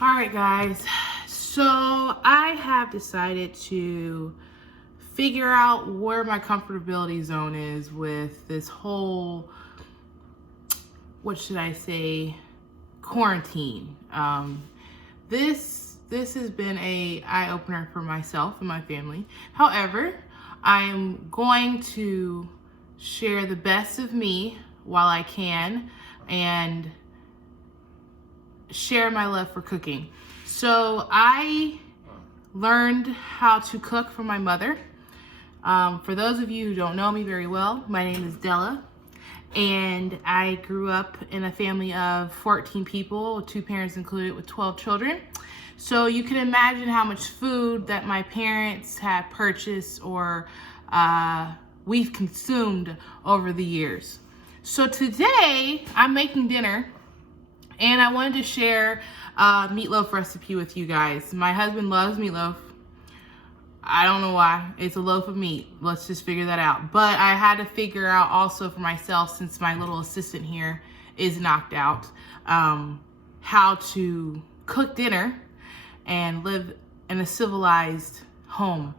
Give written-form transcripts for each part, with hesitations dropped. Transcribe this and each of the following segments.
All right, guys. So I have decided to figure out where my comfortability zone is with this whole, what should I say, quarantine. This has been a eye-opener for myself and my family. However, I'm going to share the best of me while I can and share my love for cooking. So I learned how to cook from my mother. For those of you who don't know me very well, my name is Della, and I grew up in a family of 14 people, 2 parents included, with 12 children. So you can imagine how much food that my parents had purchased or we've consumed over the years. So today I'm making dinner, and I wanted to share a meatloaf recipe with you guys. My husband loves meatloaf. I don't know why. It's a loaf of meat. Let's just figure that out. But I had to figure out also for myself, since my little assistant here is knocked out, how to cook dinner and live in a civilized home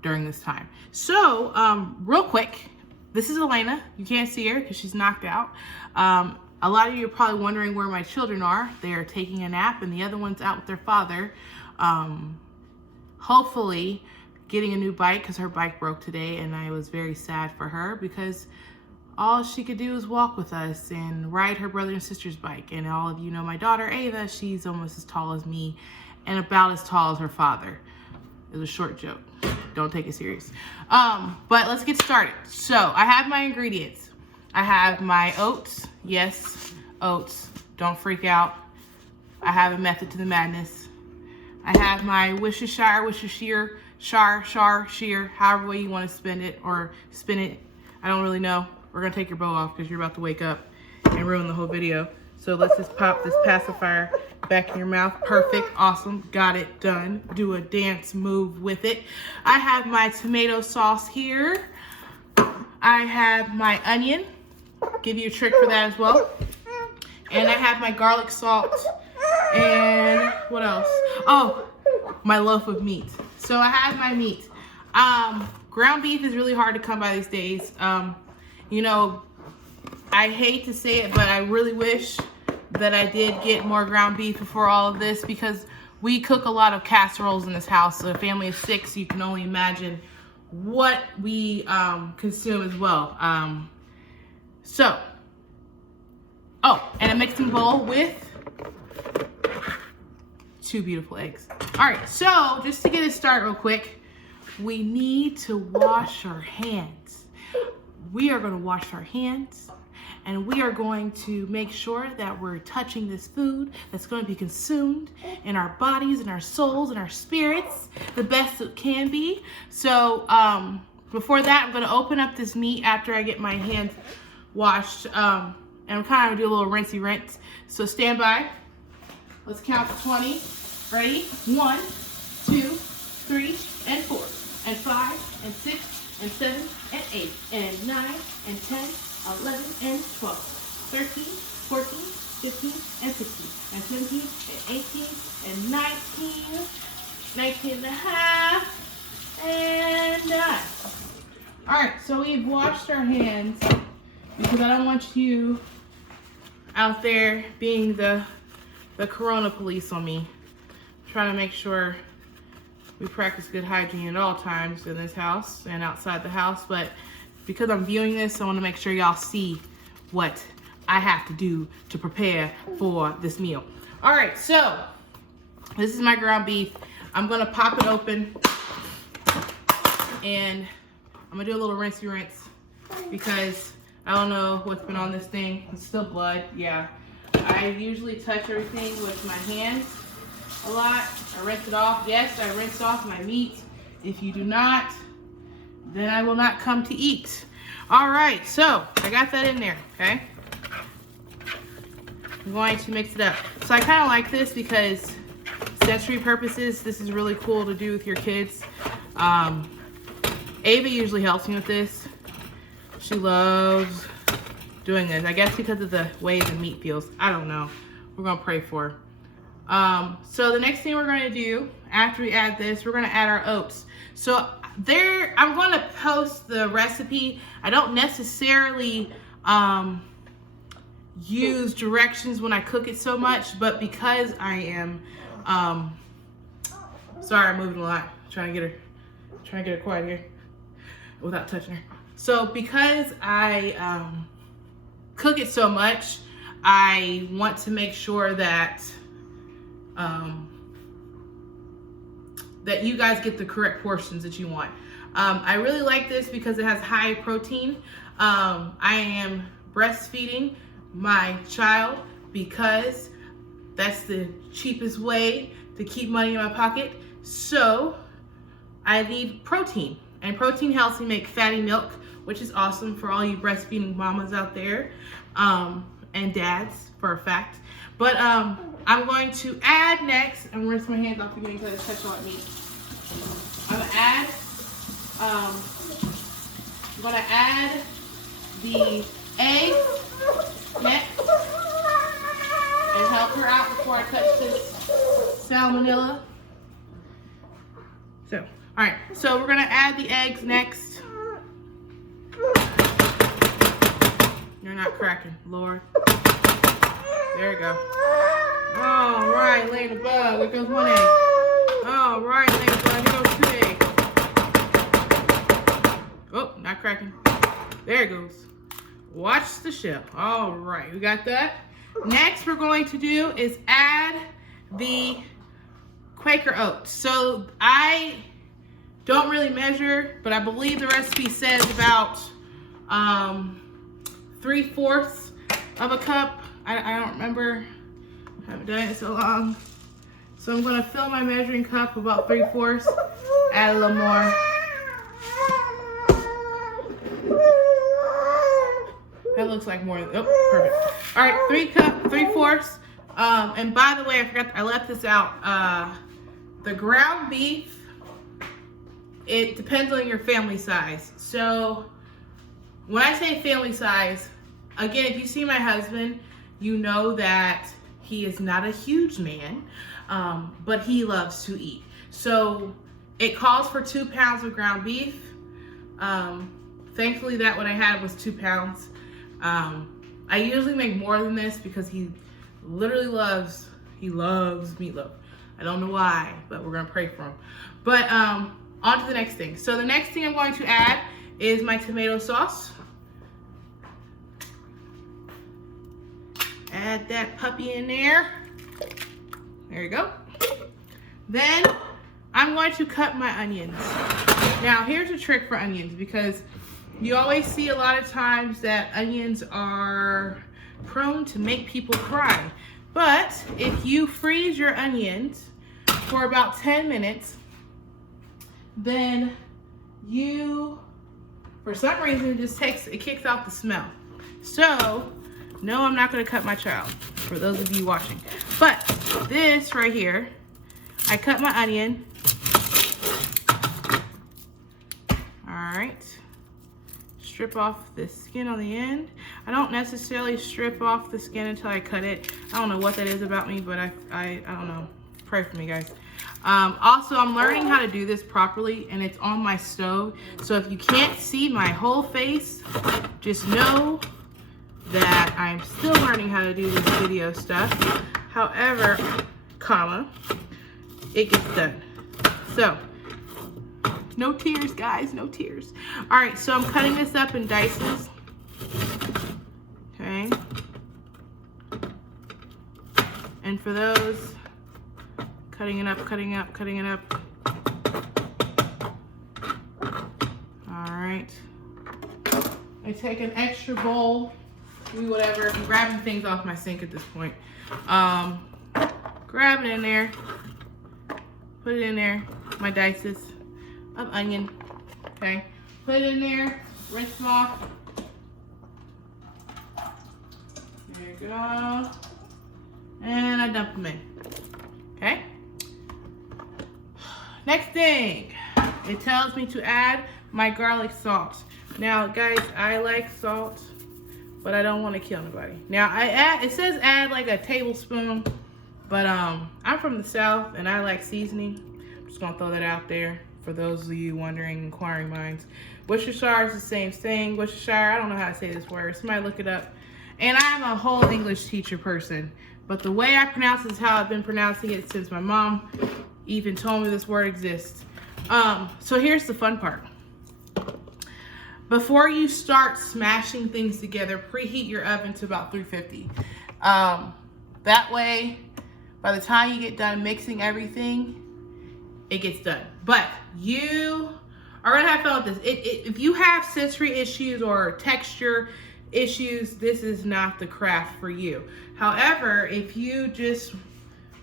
during this time. So real quick, this is Elena. You can't see her because she's knocked out. A lot of you are probably wondering where my children are. They are taking a nap, and the other one's out with their father. Hopefully getting a new bike, because her bike broke today, and I was very sad for her because all she could do is walk with us and ride her brother and sister's bike. And all of you know my daughter Ava, she's almost as tall as me and about as tall as her father. It was a short joke. Don't take it serious. But let's get started. So I have my ingredients. I have my oats. Yes, oats. Don't freak out. I have a method to the madness. I have my Worcestershire, however way you want to spin it or spin it. I don't really know. We're going to take your bow off because you're about to wake up and ruin the whole video. So let's just pop this pacifier back in your mouth. Perfect. Awesome. Got it. Done. Do a dance move with it. I have my tomato sauce here. I have my onion. Give you a trick for that as well. And I have my garlic salt. And what else? Oh, my loaf of meat. So I have my meat. Ground beef is really hard to come by these days. You know, I hate to say it, but I really wish that I did get more ground beef before all of this, because we cook a lot of casseroles in this house. So a family of 6, you can only imagine what we consume as well. And a mixing bowl with 2 beautiful eggs. All right, so just to get it started real quick, we need to wash our hands. We are going to wash our hands, and we are going to make sure that we're touching this food that's going to be consumed in our bodies and our souls and our spirits the best it can be. So before that, I'm going to open up this meat after I get my hands washed, and I'm kind of do a little rinsey rinse. So stand by. Let's count to 20. Ready? 1, 2, 3, and 4, and 5, and 6, and 7, and 8, and 9, and 10, 11, and 12, 13, 14, 15, and 16, and 17, and 18, and 19, 19 and a half, and 9. All right, so we've washed our hands because I don't want you out there being the corona police on me. Trying to make sure we practice good hygiene at all times in this house and outside the house. But because I'm viewing this, I want to make sure y'all see what I have to do to prepare for this meal. All right, so this is my ground beef. I'm going to pop it open, and I'm going to do a little rinsey rinse because I don't know what's been on this thing. It's still blood. Yeah. I usually touch everything with my hands a lot. I rinse it off. Yes, I rinse off my meat. If you do not, then I will not come to eat. All right, so I got that in there, okay? I'm going to mix it up. So I kind of like this because sensory purposes, this is really cool to do with your kids. Ava usually helps me with this. She loves doing this. I guess because of the way the meat feels. I don't know. We're gonna pray for her. So the next thing we're going to do after we add this, we're going to add our oats. So there, I'm going to post the recipe. I don't necessarily use directions when I cook it so much, but because I am, sorry, I'm moving a lot, trying to get her quiet here without touching her. So because I cook it so much, I want to make sure that that you guys get the correct portions that you want. I really like this because it has high protein. I am breastfeeding my child because that's the cheapest way to keep money in my pocket. So I need protein, and protein helps me make fatty milk, which is awesome for all you breastfeeding mamas out there, and dads for a fact. But I'm going to add next, I'm gonna rinse my hands off again because I touch all that meat. I'm gonna add the egg next and help her out before I touch this salmonella. So, all right, so we're gonna add the eggs next. You're not cracking, Lord. There you go. All right, laying the bug. There goes one egg. All right, laying the bug. Here goes 2 eggs. Oh, not cracking. There it goes. Watch the shell. All right, we got that. Next, we're going to do is add the Quaker oats. So I don't really measure, but I believe the recipe says about 3/4 of a cup. I don't remember. I haven't done it so long. So I'm gonna fill my measuring cup about 3/4. Add a little more. That looks like more. Oh, perfect. All right, 3/4. And by the way, I left this out. The ground beef, it depends on your family size. So when I say family size, again, if you see my husband, you know that he is not a huge man, but he loves to eat. So it calls for 2 pounds of ground beef. Thankfully, that what I had was 2 pounds. I usually make more than this because he literally loves meatloaf. I don't know why, but we're gonna pray for him. But on to the next thing. So the next thing I'm going to add is my tomato sauce. Add that puppy in there. There you go. Then I'm going to cut my onions. Now here's a trick for onions, because you always see a lot of times that onions are prone to make people cry. But if you freeze your onions for about 10 minutes, then for some reason, it kicks off the smell. So, no, I'm not gonna cut my child, for those of you watching. But this right here, I cut my onion. All right. Strip off the skin on the end. I don't necessarily strip off the skin until I cut it. I don't know what that is about me, but I don't know. Pray for me, guys. Also, I'm learning how to do this properly, and it's on my stove. So if you can't see my whole face, just know that I'm still learning how to do this video stuff. However, it gets done. So, no tears, guys, no tears. All right, so I'm cutting this up in dices. Okay. And for those, cutting it up. All right. I take an extra bowl, do whatever. I'm grabbing things off my sink at this point. Grab it in there, put it in there, my dices of onion, okay? Put it in there, rinse them off. There you go. And I dump them in, okay? Next thing, it tells me to add my garlic salt. Now, guys, I like salt, but I don't want to kill nobody. Now, it says add like a tablespoon, But I'm from the South and I like seasoning. I'm just gonna throw that out there for those of you wondering, inquiring minds. Worcestershire is the same thing. Worcestershire, I don't know how to say this word. Somebody look it up. And I'm a whole English teacher person, but the way I pronounce it is how I've been pronouncing it since my mom even told me this word exists. So here's the fun part. Before you start smashing things together, preheat your oven to about 350. That way, by the time you get done mixing everything, it gets done. But you are gonna have fun with this. If you have sensory issues or texture issues, this is not the craft for you. However, if you just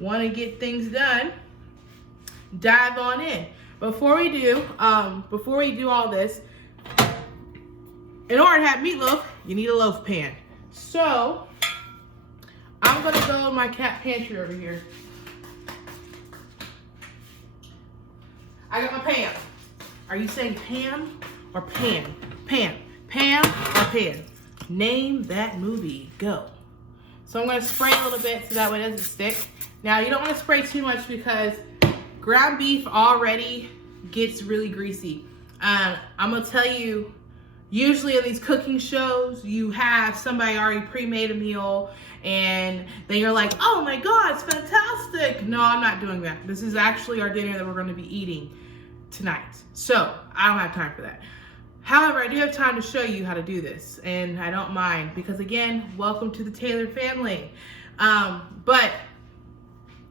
wanna get things done, dive on in. Before we do all this, in order to have meatloaf, you need a loaf pan. So, I'm gonna go in my cat pantry over here. I got my pan. Are you saying Pam or Pan? Pam. Pam or Pan? Name that movie. Go. So I'm gonna spray a little bit so that way it doesn't stick. Now, you don't wanna spray too much because ground beef already gets really greasy. I'm gonna tell you, usually in these cooking shows, you have somebody already pre-made a meal and then you're like, oh my God, it's fantastic. No, I'm not doing that. This is actually our dinner that we're gonna be eating tonight. So I don't have time for that. However, I do have time to show you how to do this, and I don't mind because, again, welcome to the Taylor family. But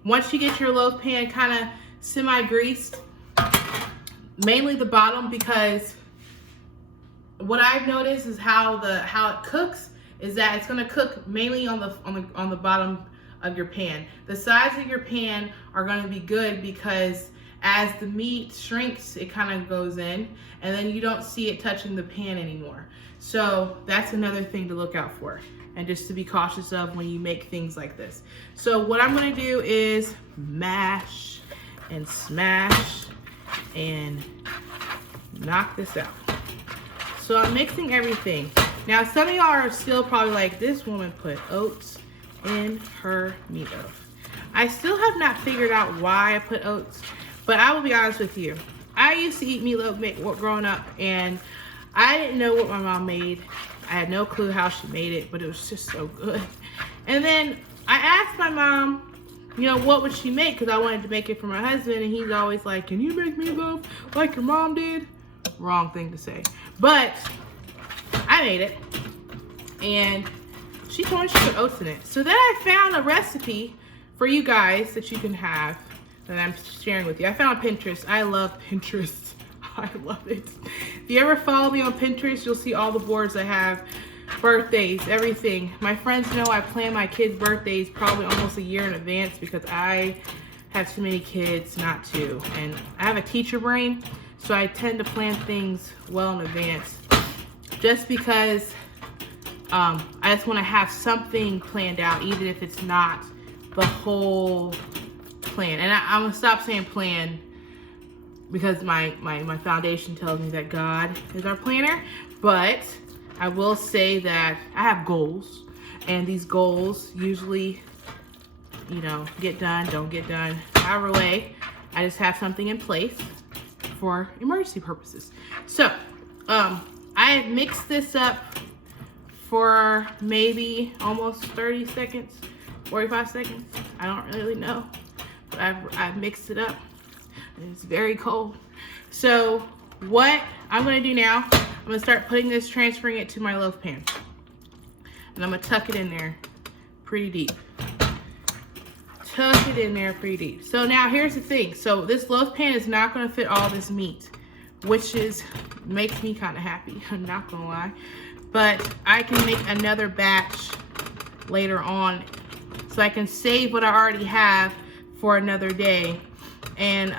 once you get your loaf pan kind of semi-greased, mainly the bottom, because what I've noticed is how it cooks is that it's going to cook mainly on the bottom of your pan. The sides of your pan are going to be good because as the meat shrinks, it kind of goes in, and then you don't see it touching the pan anymore. So that's another thing to look out for, and just to be cautious of when you make things like this. So what I'm gonna do is mash and smash and knock this out. So I'm mixing everything. Now, some of y'all are still probably like, this woman put oats in her meatloaf. I still have not figured out why I put oats. But I will be honest with you. I used to eat meatloaf growing up, and I didn't know what my mom made. I had no clue how she made it, but it was just so good. And then I asked my mom, you know, what would she make? Because I wanted to make it for my husband, and he's always like, can you make meatloaf like your mom did? Wrong thing to say. But I made it, and she told me she put oats in it. So then I found a recipe for you guys that you can have that I'm sharing with you. I found Pinterest. I love Pinterest. I love it. If you ever follow me on Pinterest, you'll see all the boards I have, birthdays, everything. My friends know I plan my kids' birthdays probably almost a year in advance because I have too many kids not to. And I have a teacher brain, so I tend to plan things well in advance. Just because I just want to have something planned out, even if it's not the whole plan. And I'm gonna stop saying plan because my foundation tells me that God is our planner. But I will say that I have goals, and these goals usually, you know, get done, don't get done. However way, I just have something in place for emergency purposes. So I have mixed this up for maybe almost 30 seconds, 45 seconds. I don't really know. I've mixed it up. It's very cold. So what I'm gonna do now, I'm gonna start putting this, transferring it to my loaf pan. And I'm gonna tuck it in there pretty deep. Tuck it in there pretty deep. So now here's the thing. So this loaf pan is not gonna fit all this meat, which makes me kind of happy, I'm not gonna lie. But I can make another batch later on, so I can save what I already have for another day. And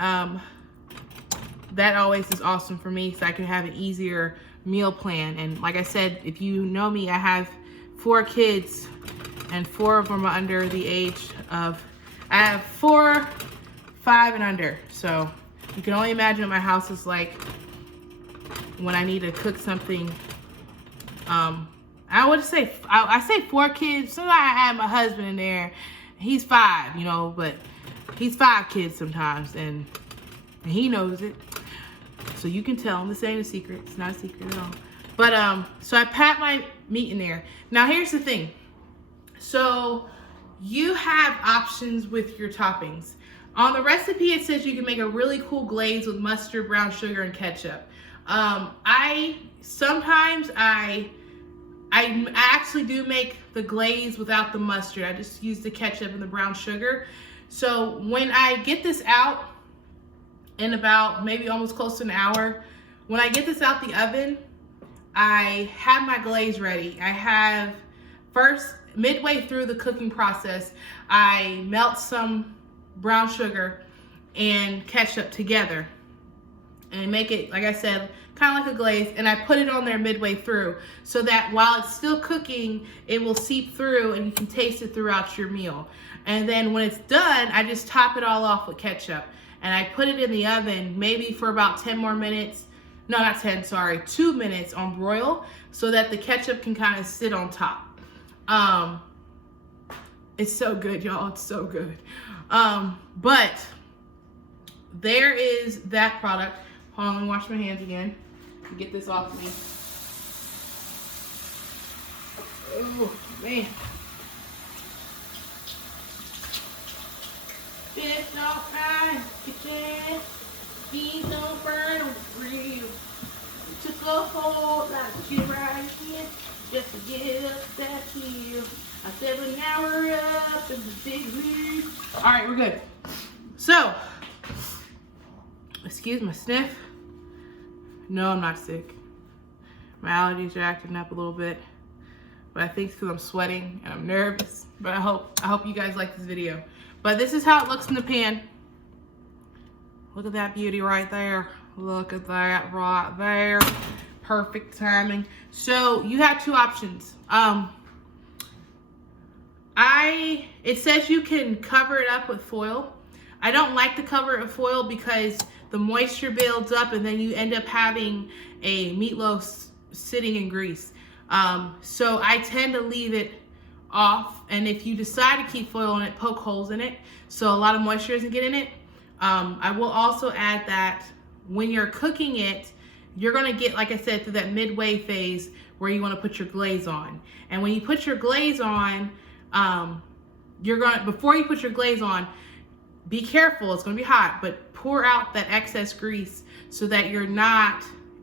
that always is awesome for me, so I can have an easier meal plan. And like I said, if you know me, I have 4 kids, and 4 of them are under the age of, I have 4, 5 and under. So you can only imagine what my house is like when I need to cook something. I would say, I say 4 kids, so I add my husband in there, He's 5, you know, but he's 5 kids sometimes, and he knows it. So you can tell him. This ain't a secret. It's not a secret at all. But so I pat my meat in there. Now here's the thing. So you have options with your toppings. On the recipe, it says you can make a really cool glaze with mustard, brown sugar, and ketchup. I actually do make the glaze without the mustard. I just use the ketchup and the brown sugar. So when I get this out in about maybe almost close to an hour, when I get this out the oven, I have my glaze ready. I have first, midway through the cooking process, I melt some brown sugar and ketchup together and make it, like I said, kind of like a glaze, and I put it on there midway through so that while it's still cooking, it will seep through and you can taste it throughout your meal. And then when it's done, I just top it all off with ketchup, and I put it in the oven maybe for about 10 more minutes. No, not 10, sorry, 2 minutes on broil so that the ketchup can kind of sit on top. It's so good, y'all. It's so good. But there is that product. Hold on, let me wash my hands again to get this off me. Oh, man. Fish don't fry, kitchen. Beans don't burn on the grill. Took a hold like a kid right here just to get up that hill. I said, but now we're up in the big league. All right, we're good. So, excuse my sniff. No, I'm not sick. My allergies are acting up a little bit, but I think it's because I'm sweating and I'm nervous. But I hope you guys like this video. But this is how it looks in the pan. Look at that beauty right there. Look at that right there. Perfect timing. So you have 2 options. It says you can cover it up with foil. I don't like to cover it with foil because the moisture builds up and then you end up having a meatloaf sitting in grease. So I tend to leave it off, and if you decide to keep foil in it, poke holes in it so a lot of moisture doesn't get in it. I will also add that when you're cooking it, you're gonna get, like I said, through that midway phase where you wanna put your glaze on. And when you put your glaze on, before you put your glaze on, be careful, it's gonna be hot, but pour out that excess grease so that you're not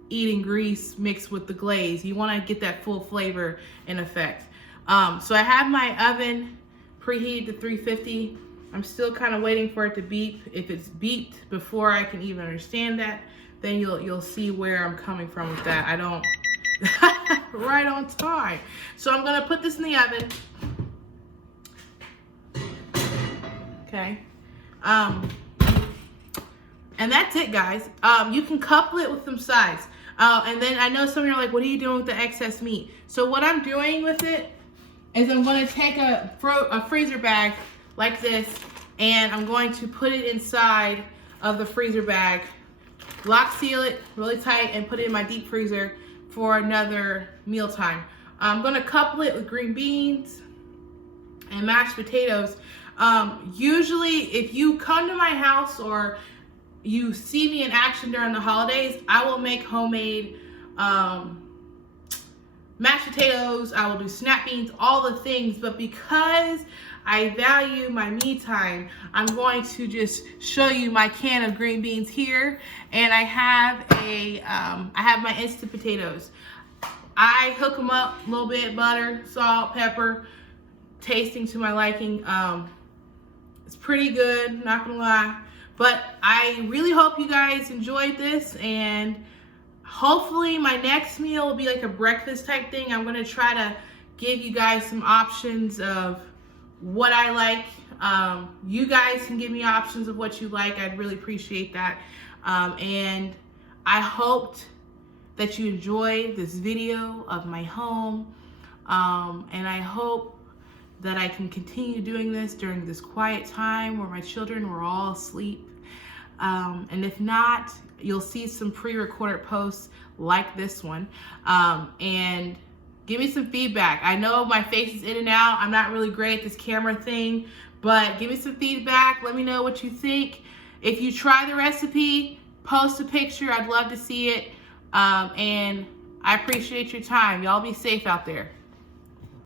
eating grease mixed with the glaze. You wanna get that full flavor in effect. So I have my oven preheated to 350. I'm still kind of waiting for it to beep. If it's beeped before I can even understand that, then you'll see where I'm coming from with that. I don't, right on time. So I'm gonna put this in the oven. Okay. And that's it, guys. You can couple it with some sides. And then I know some of you are like, what are you doing with the excess meat? So what I'm doing with it is I'm gonna take a freezer bag like this, and I'm going to put it inside of the freezer bag, lock seal it really tight, and put it in my deep freezer for another mealtime. I'm gonna couple it with green beans and mashed potatoes. Usually if you come to my house or you see me in action during the holidays, I will make homemade mashed potatoes, I will do snap beans, all the things, but because I value my me time, I'm going to just show you my can of green beans here, and I have my instant potatoes. I hook them up a little bit, butter, salt, pepper, tasting to my liking. It's pretty good, not gonna lie, but I really hope you guys enjoyed this, and hopefully my next meal will be like a breakfast type thing. I'm gonna try to give you guys some options of what I like. You guys can give me options of what you like. I'd really appreciate that. And I hoped that you enjoyed this video of my home. And I hope that I can continue doing this during this quiet time where my children were all asleep. And if not, you'll see some pre-recorded posts like this one. And give me some feedback. I know my face is in and out. I'm not really great at this camera thing, But give me some feedback. Let me know what you think. If you try the recipe, post a picture. I'd love to see it. And I appreciate your time. Y'all be safe out there.